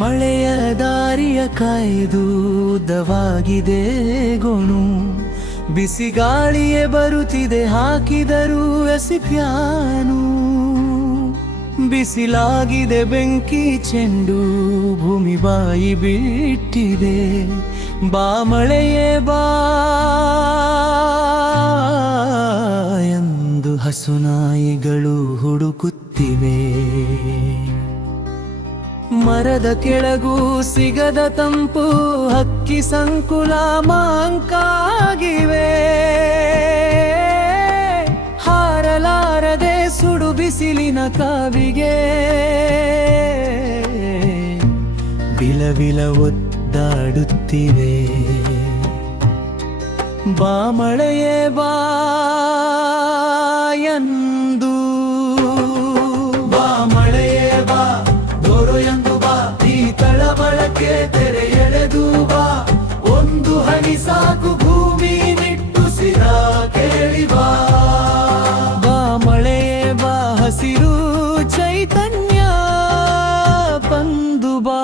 ಮಳೆಯ ದಾರಿಯ ಕಾಯ್ದು ಉದ್ದವಾಗಿದೆ ಗೋಣು, ಬಿಸಿ ಗಾಳಿಯೇ ಬರುತ್ತಿದೆ ಹಾಕಿದರೂ ಎಸಿಪ್ಯಾನು. ಬಿಸಿಲಾಗಿದೆ ಬೆಂಕಿ ಚೆಂಡು, ಭೂಮಿ ಬಾಯಿ ಬಿಟ್ಟಿದೆ. ಬಾ ಮಳೆಯೇ ಬಾ ಎಂದು ಹಸುನಾಯಿಗಳು ಹುಡುಕುತ್ತಿವೆ. ಮರದ ಕೆಳಗೂ ಸಿಗದ ತಂಪು, ಹಕ್ಕಿ ಸಂಕುಲ ಮಂಕಾಗಿವೆ. ಹಾರಲಾರದೆ ಸುಡು ಬಿಸಿಲಿನ ಕಾವಿಗೆ ಬಿಲಬಿಲ ಒದ್ದಾಡುತ್ತಿವೆ. ಬಾ ಮಳೆಯೇ ಬಾ ಎಂದು, ಬಾ ಮಳೆಯೇ ಬಾ ದೊರು ಎಂದು ಬಾ, ಈ ತಳಮಳಕ್ಕೆ ತೆರೆ ಎಳೆದು ಬಾ. ಒಂದು ಹನಿ ಸಾಕು ಭೂಮಿ ನಿಟ್ಟುಸಿರ ಕೇಳಿ ಬಾ. ಬಾ ಮಳೆಯೇ ಬಾ ಹಸಿರು ಚೈತನ್ಯ ಬಂದು ಬಾ.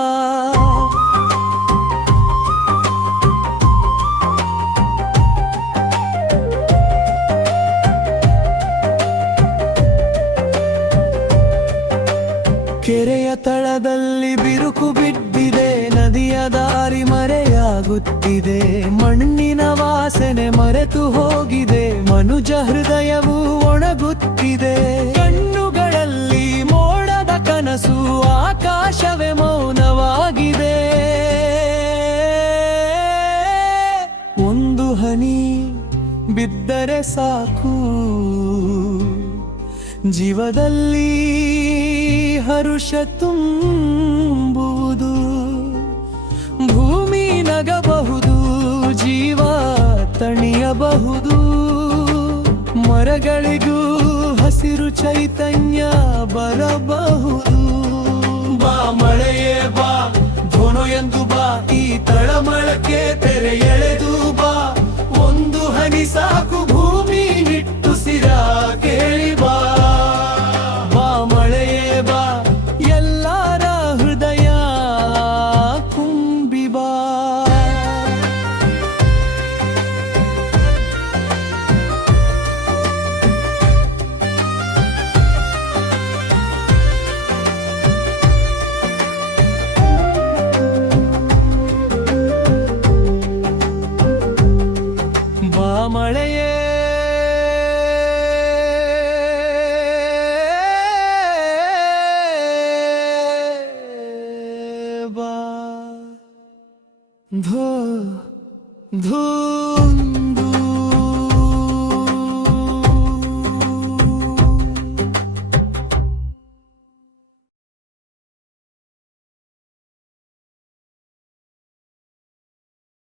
ಕೆರೆಯ ತಳದಲ್ಲಿ ಬಿರುಕು ಬಿದ್ದಿದೆ, ನದಿಯ ದಾರಿ ಮರೆಯಾಗುತ್ತಿದೆ. ಮಣ್ಣಿನ ವಾಸನೆ ಮರೆತು ಹೋಗಿದೆ, ಮನುಜ ಹೃದಯವು ಒಣಗುತ್ತಿದೆ. ಕಣ್ಣುಗಳಲ್ಲಿ ಮೋಡದ ಕನಸು, ಆಕಾಶವೇ ಮೌನವಾಗಿದೆ. ಒಂದು ಹನಿ ಬಿದ್ದರೆ ಸಾಕು, ಜೀವದಲ್ಲಿ ಹರುಷ ತುಂಬುವುದು. ಭೂಮಿ ನಗಬಹುದು, ಜೀವ ತಣಿಯಬಹುದು. ಮರಗಳಿಗೂ ಹಸಿರು ಚೈತನ್ಯ ಬರಬಹುದು. ಬಾ ಮಳೆಯೇ ಬಾ ಧೋಣು ಎಂದು ಬಾ, ಈ ತಳಮಳಕ್ಕೆ ತೆರೆ ಎಳೆದು ಬಾ. ಒಂದು ಹನಿ ಸಾಕು ಭೂಮಿ ನಿಟ್ಟುಸಿರ ಕೇಳಿ ಬಾ. ಬಾ ಮಳೆಯೇ ಬಾ ಎಲ್ಲರ ಹೃದಯ ಕುಂಬಿ ಬಾ. ಬಾ ಮಳೆಯೇ ಧೋ ಧೋ